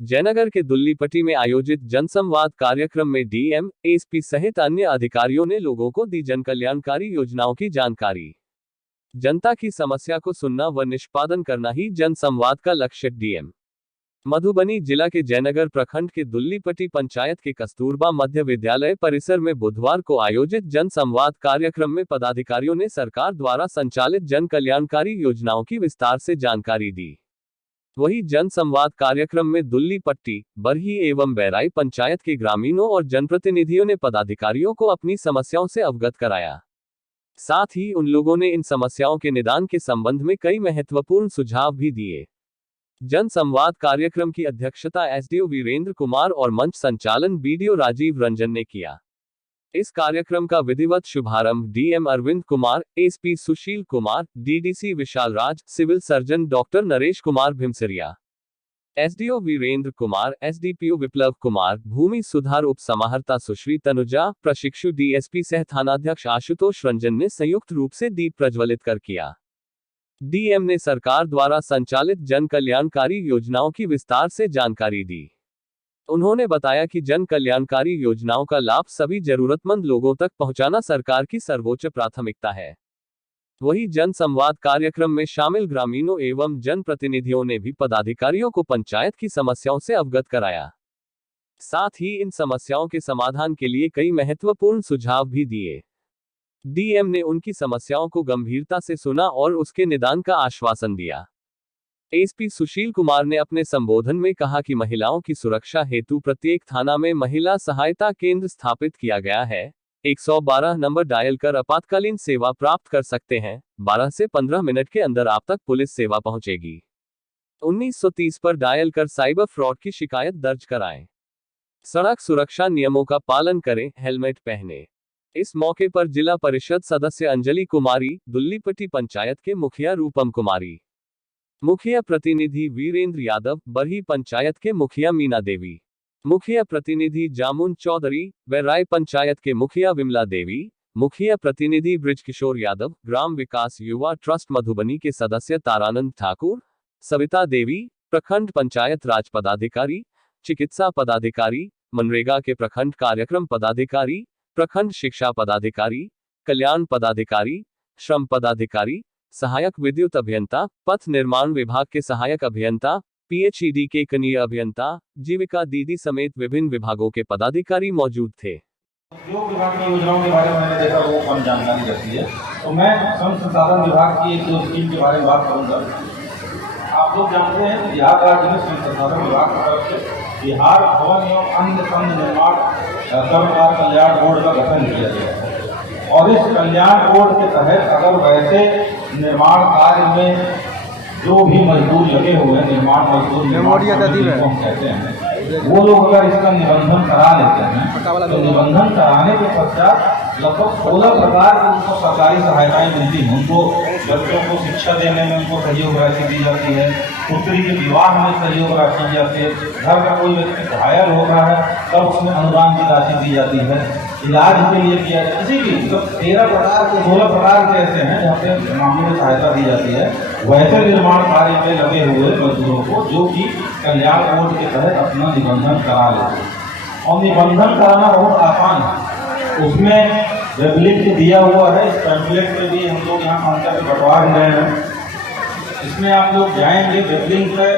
जयनगर के दुल्लीपट्टी में आयोजित जनसंवाद कार्यक्रम में डीएम, एसपी सहित अन्य अधिकारियों ने लोगों को दी जनकल्याणकारी योजनाओं की जानकारी। जनता की समस्या को सुनना व निष्पादन करना ही जनसंवाद का लक्ष्य। डीएम मधुबनी जिला के जयनगर प्रखंड के दुल्लीपट्टी पंचायत के कस्तूरबा मध्य विद्यालय परिसर में बुधवार को आयोजित जनसंवाद कार्यक्रम में पदाधिकारियों ने सरकार द्वारा संचालित जन कल्याणकारी योजनाओं की विस्तार से जानकारी दी। वहीं जनसंवाद कार्यक्रम में दुल्लीपट्टी, बरही एवं बैराई पंचायत के ग्रामीणों और जनप्रतिनिधियों ने पदाधिकारियों को अपनी समस्याओं से अवगत कराया। साथ ही उन लोगों ने इन समस्याओं के निदान के संबंध में कई महत्वपूर्ण सुझाव भी दिए। जनसंवाद कार्यक्रम की अध्यक्षता एसडीओ वीरेंद्र कुमार और मंच संचालन बीडीओ राजीव रंजन ने किया। इस कार्यक्रम का विधिवत शुभारंभ DM Arvind Kumar, SP Sushil Kumar, DDC Vishal Raj, civil surgeon doctor Naresh Kumar Bhimsaria, SDO Virendra Kumar, SDPO Viplav Kumar, भूमि सुधार उप समाहर्ता सुश्री तनुजा, प्रशिक्षु डीएसपी सह थानाध्यक्ष आशुतोष रंजन ने संयुक्त रूप से दीप प्रज्वलित कर किया। डीएम ने सरकार द्वारा संचालित जन कल्याणकारी योजनाओं की विस्तार से जानकारी दी। उन्होंने बताया कि जन कल्याणकारी योजनाओं का लाभ सभी जरूरतमंद लोगों तक पहुंचाना सरकार की सर्वोच्च प्राथमिकता है। वहीं जनसंवाद कार्यक्रम में शामिल ग्रामीणों एवं जनप्रतिनिधियों ने भी पदाधिकारियों को पंचायत की समस्याओं से अवगत कराया। साथ ही इन समस्याओं के समाधान के लिए कई महत्वपूर्ण सुझाव भी दिए। डीएम ने उनकी समस्याओं को गंभीरता से सुना और उसके निदान का आश्वासन दिया। एसपी सुशील कुमार ने अपने संबोधन में कहा कि महिलाओं की सुरक्षा हेतु प्रत्येक थाना में महिला सहायता केंद्र स्थापित किया गया है। 112 नंबर डायल कर आपातकालीन सेवा प्राप्त कर सकते हैं। 12 से 15 मिनट के अंदर आप तक पुलिस सेवा पहुंचेगी। 1930 पर डायल कर साइबर फ्रॉड की शिकायत दर्ज कराएं। सड़क सुरक्षा नियमों का पालन करें, हेलमेट पहने। इस मौके पर जिला परिषद सदस्य अंजलि कुमारी, दुल्लीपट्टी पंचायत के मुखिया रूपम कुमारी, मुखिया प्रतिनिधि वीरेंद्र यादव, बरही पंचायत के मुखिया मीना देवी, मुखिया प्रतिनिधि जामुन चौधरी, बैराई पंचायत के मुखिया विमला देवी, मुखिया प्रतिनिधि ब्रिजकिशोर यादव, ग्राम विकास युवा ट्रस्ट मधुबनी के सदस्य तारानंद ठाकुर, सविता देवी, प्रखंड पंचायत राज पदाधिकारी, चिकित्सा पदाधिकारी, मनरेगा के प्रखंड कार्यक्रम पदाधिकारी, प्रखंड शिक्षा पदाधिकारी, कल्याण पदाधिकारी, श्रम पदाधिकारी, सहायक विद्युत अभियंता, पथ निर्माण विभाग के सहायक अभियंता, पीएचईडी के कनीय अभियंता, जीविका दीदी समेत विभिन्न विभागों के पदाधिकारी मौजूद थे। जो विभाग की योजनाओं के बारे में मैंने देखा वो कम जानकारी रहती है, तो मैं श्रम संसाधन विभाग की एक दो स्कीम के बारे में बात करूंगा। आप लोग जानते हैं बिहार राज्य में श्रम संसाधन विभाग की तरफ से बिहार भवन एवं अन्य संघ निर्माण कर्मकार कल्याण बोर्ड का गठन किया गया है और इस कल्याण बोर्ड के तहत अगर वैसे निर्माण कार्य में जो भी मजदूर लगे हुए हैं, निर्माण मजदूर कहते हैं, वो लोग अगर इसका निबंधन करा लेते हैं तो निबंधन कराने के पश्चात लगभग 16 प्रकार की उनको सरकारी सहायताएं मिलती हैं। उनको बच्चों को शिक्षा देने में उनको सहयोग राशि दी जाती है, पुत्री के विवाह में सहयोग राशि दी जाती है, घर का कोई व्यक्ति घायल हो रहा है तब उसमें अनुदान की राशि दी जाती है, इलाज के लिए किया जाए, किसी भी 13 प्रकार के 16 प्रकार के ऐसे हैं जहाँ पे मामलों में सहायता दी जाती है। वैसे निर्माण कार्य में लगे हुए मजदूरों को जो कि कल्याण बोर्ड के तहत अपना निबंधन करा लेते हैं और निबंधन कराना बहुत आसान है। उसमें वेब लिंक दिया हुआ है, इस पैम्फलेट पे भी हम लोग यहाँ काउंटर पे बंटवा रहे हैं। इसमें आप लोग जाएंगे वेब लिंक पे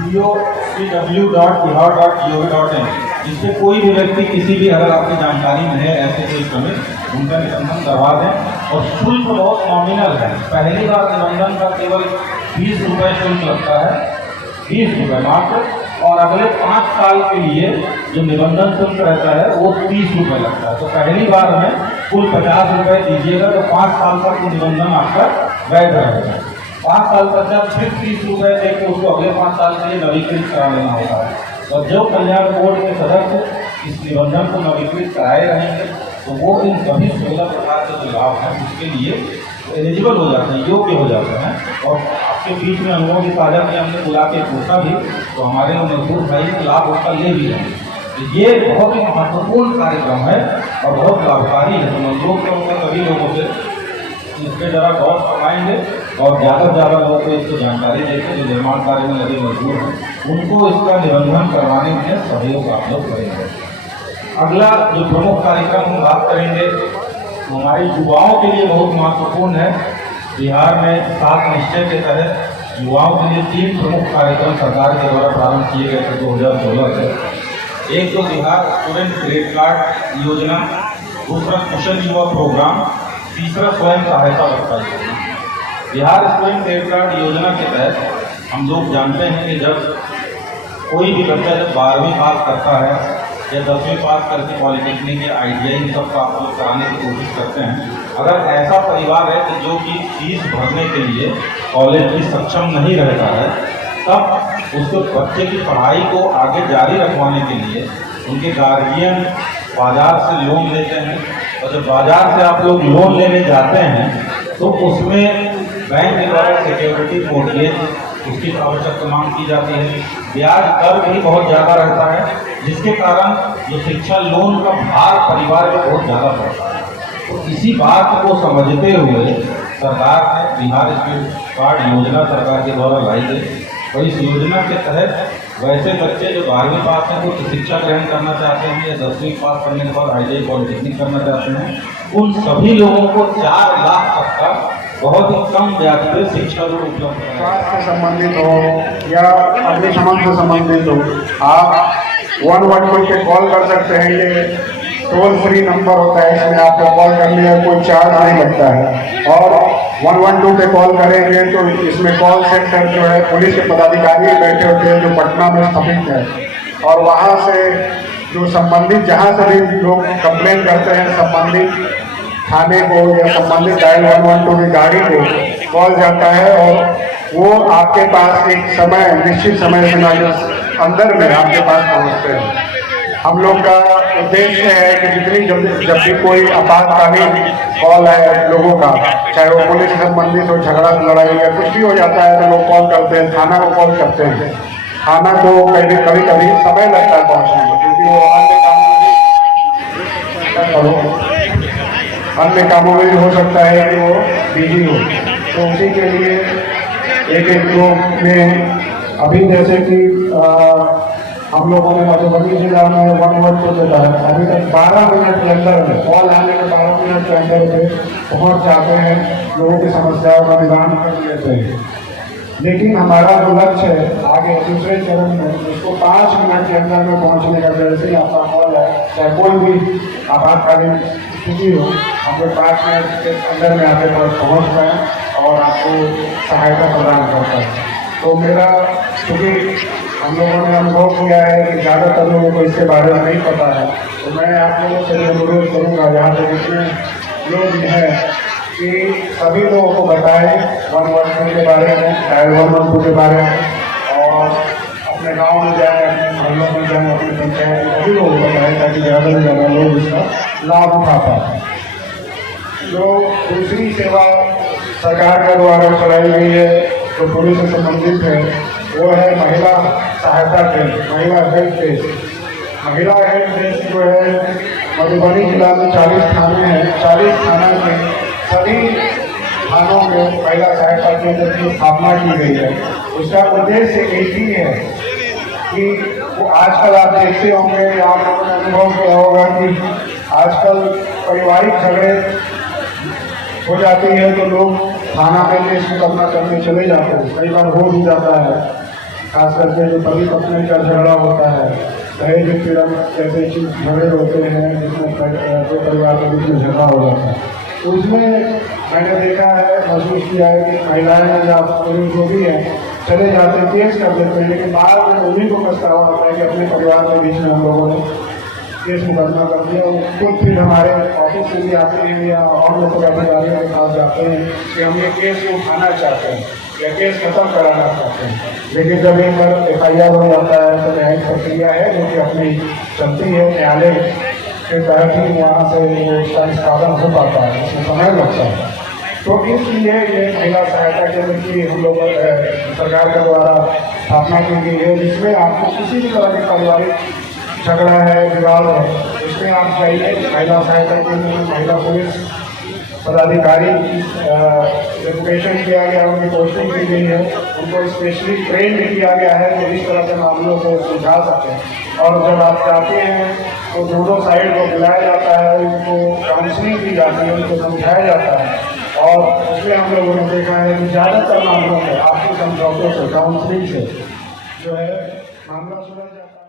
pocw.bihar.gov.in, जिससे कोई भी व्यक्ति किसी भी अगर आपकी जानकारी में है ऐसे कोई श्रमिक उनका निबंधन करवा दें और शुल्क बहुत नॉमिनल है। पहली बार निबंधन का केवल 20 रुपये शुल्क लगता है, 20 रुपये मात्र, और अगले 5 साल के लिए जो निबंधन शुल्क रहता है वो 30 रुपये लगता है। तो पहली बार में कुल 50 रुपये दीजिएगा तो 5 साल तक निबंधन आपका वैध रहेगा। 5 साल तक जब फिर 30 रुपये देकर उसको अगले 5 साल के लिए नवीकृत करा लेना होता है। और जो कल्याण बोर्ड के सदस्य इस निबंधन को नवीकृत कराए रहेंगे तो वो इन सभी 16 प्रकार के जो लाभ हैं उसके लिए एलिजिबल हो जाते हैं, योग्य हो जाते हैं। और आपके बीच में अनुभव की साझा में हमने बुला के पूछा भी तो हमारे मजदूर भाई लाभ उसका ले भी रहे हैं। तो ये बहुत ही महत्वपूर्ण कार्यक्रम है और बहुत लाभकारी है। तो हम लोग तो सभी लोगों से इसके जरा गौर फरमाएंगे और ज़्यादा से ज़्यादा लोगों को इसकी जानकारी देकर जो निर्माण कार्य में लगे मजदूर हैं उनको इसका निबंधन करवाने में सहयोग आप लोग करेंगे। अगला जो प्रमुख कार्यक्रम हम बात करेंगे हमारे युवाओं के लिए बहुत महत्वपूर्ण है। बिहार में 7 निश्चय के तहत युवाओं के लिए 3 प्रमुख कार्यक्रम सरकार के द्वारा प्रारंभ किए गए थे 2016 से। एक तो बिहार स्टूडेंट क्रेडिट कार्ड योजना, दूसरा कुशल युवा प्रोग्राम, तीसरा स्वयं सहायता भत्ता योजना। बिहार स्टूडेंट क्रेडिट कार्ड योजना के तहत हम लोग जानते हैं कि जब कोई भी बच्चा जब 12वीं पास करता है या 10वीं पास करके पॉलिटेक्निक या ITI इन सब का आप लोग कराने की कोशिश करते हैं, अगर ऐसा परिवार है कि जो कि फीस भरने के लिए कॉलेज में सक्षम नहीं रहता है, तब उसके बच्चे की पढ़ाई को आगे जारी रखवाने के लिए उनके गार्जियन बाज़ार से लोन लेते हैं। और जब बाज़ार से आप लोग लोन लेने जाते हैं तो उसमें बैंक के द्वारा सिक्योरिटी मोर्गेज उसकी आवश्यकता मांग की जाती है। ब्याज दर भी बहुत ज़्यादा रहता है, जिसके कारण जो शिक्षा लोन का भार परिवार में बहुत ज़्यादा पड़ता है। तो इसी बात को समझते हुए सरकार ने बिहार स्टूडेंट कार्ड योजना सरकार के द्वारा लाई गई। और इस योजना के तहत वैसे बच्चे जो 12वीं पास हैं कुछ शिक्षा ग्रहण करना चाहते हैं या 10वीं पास करने के बाद ITI पॉलिटेक्निक करना चाहते हैं, उन सभी लोगों को 4 लाख तक का बहुत ही कम ब्याज पर शिक्षा लोन उपलब्ध है। स्वास्थ्य से संबंधित हो या अग्निशमन से संबंधित हो, आप 112 पे कॉल कर सकते हैं। ये टोल फ्री नंबर होता है, इसमें आपको कॉल करने में कोई चार्ज नहीं लगता है। और 112 पे कॉल करेंगे तो इसमें कॉल सेंटर जो है पुलिस के पदाधिकारी बैठे होते हैं जो पटना में स्थापित है। और वहाँ से जो संबंधित जहाँ से भी लोग कंप्लेन करते हैं संबंधित थाने को या संबंधित डायल 112 की गाड़ी को कॉल जाता है और वो आपके पास एक समय निश्चित समय सीमा के अंदर में आपके पास पहुँचते हैं। हम लोग का उद्देश्य है कि जितनी जल्दी जब भी कोई आपातकालीन कॉल है लोगों का, चाहे वो पुलिस से संबंधित हो, झगड़ा लड़ाई या कुछ भी हो जाता है, तो लोग कॉल करते हैं, थाना को कॉल करते हैं। थाना को कभी कभी समय लगता है पहुँचने में, क्योंकि वो अन्य कामों में भी हो सकता है कि वो बिजी हो। तो उसी के लिए एक लोग में अभी जैसे कि हम लोगों ने मधुबनी जिला में 112 देता है, अभी तक 12 मिनट के अंदर में कॉल आने के 12 मिनट के अंदर में पहुंच जाते हैं, लोगों की समस्याओं का निदान कर लेते हैं। लेकिन हमारा जो लक्ष्य है आगे दूसरे चरण में उसको 5 मिनट के अंदर में पहुंचने का, जैसे ही आपका कॉल है चाहे कोई भी आपातकालीन स्थिति हो, हम लोग 5 मिनट के अंदर में आपके पास पहुँच पाएँ और आपको सहायता प्रदान करता है। तो मेरा क्योंकि हम लोगों ने अनुभव किया है कि ज़्यादातर लोगों को इसके बारे में नहीं पता है, तो मैं आप लोगों से अनुरोध करूँगा यहाँ पे जितने लोग हैं कि सभी लोगों को बताएं 112 के बारे में, डायल 112 के बारे में, और अपने गांव में जाएं, अपने मोहल्लों में जाएं, अपने पंचायत में सभी लोगों को बताएं ताकि ज़्यादा से ज़्यादा लोग इसका लाभ उठा पाएँ। जो दूसरी सेवा सरकार के द्वारा चलाई गई है जो पुलिस से संबंधित है वो है महिला सहायता केंद्र, महिला हेल्प डेस्क। महिला हेल्प डेस्क जो है मधुबनी जिला में 40 थाने हैं, 40 थाना के सभी थानों में महिला सहायता केंद्र की स्थापना की गई है। उसका उद्देश्य एक ही है कि वो आजकल आप देखते होंगे, आप लोगों ने अनुभव किया होगा कि आजकल पारिवारिक झगड़े हो जाती है तो लोग थाना में केस मुकदमा करने चले जाते हैं। कई बार हो भी जाता है, खास करके जो पति पत्नी का झगड़ा होता है, दहेज पीड़न जैसे झगड़े होते हैं जिसमें दो परिवार के बीच में झगड़ा हो जाता है। तो उसमें मैंने देखा है, महसूस किया है कि महिलाएं या पुरुष जो भी हैं चले जाते हैं, केस कर देते हैं, लेकिन बाद में उन्हीं को पछतावा होता है कि अपने परिवार के बीच में हम लोगों ने केस मुकदमा कर दिया। खुद फिर हमारे ऑफिस से भी आते हैं या और लोगों के अधिकारियों के पास जाते हैं कि हम ये केस को उठाना चाहते हैं या केस खत्म कराना चाहते हैं। लेकिन जब एक बार FIR हो जाता है तो न्यायिक प्रक्रिया है जो कि अपनी चलती है, न्यायालय के तहत ही वहाँ से उसका निष्पादन हो पाता है, उसमें समय लगता है। तो इसलिए ये महिला सहायता केंद्र की हम लोग सरकार के द्वारा स्थापना की गई है, जिसमें आपको किसी भी तरह की पारिवारिक झगड़ा है, विवाद है, इसमें आप जाइए महिला सहायता केंद्र में, महिला पुलिस पदाधिकारी रिक्रूटेशन किया गया, उनकी पोस्टिंग की गई है, उनको स्पेशली ट्रेन भी किया गया है तो इस तरह के मामलों को सुलझा सकें। और जब आप जाते हैं तो दोनों साइड को बुलाया जाता है, उनको काउंसलिंग की जाती है, उनको समझाया जाता है। और इसलिए हम लोगों ने देखा है कि ज़्यादातर मामलों में आपसी समझौतों से, काउंसलिंग से जो है मामला सुलझ जाता है।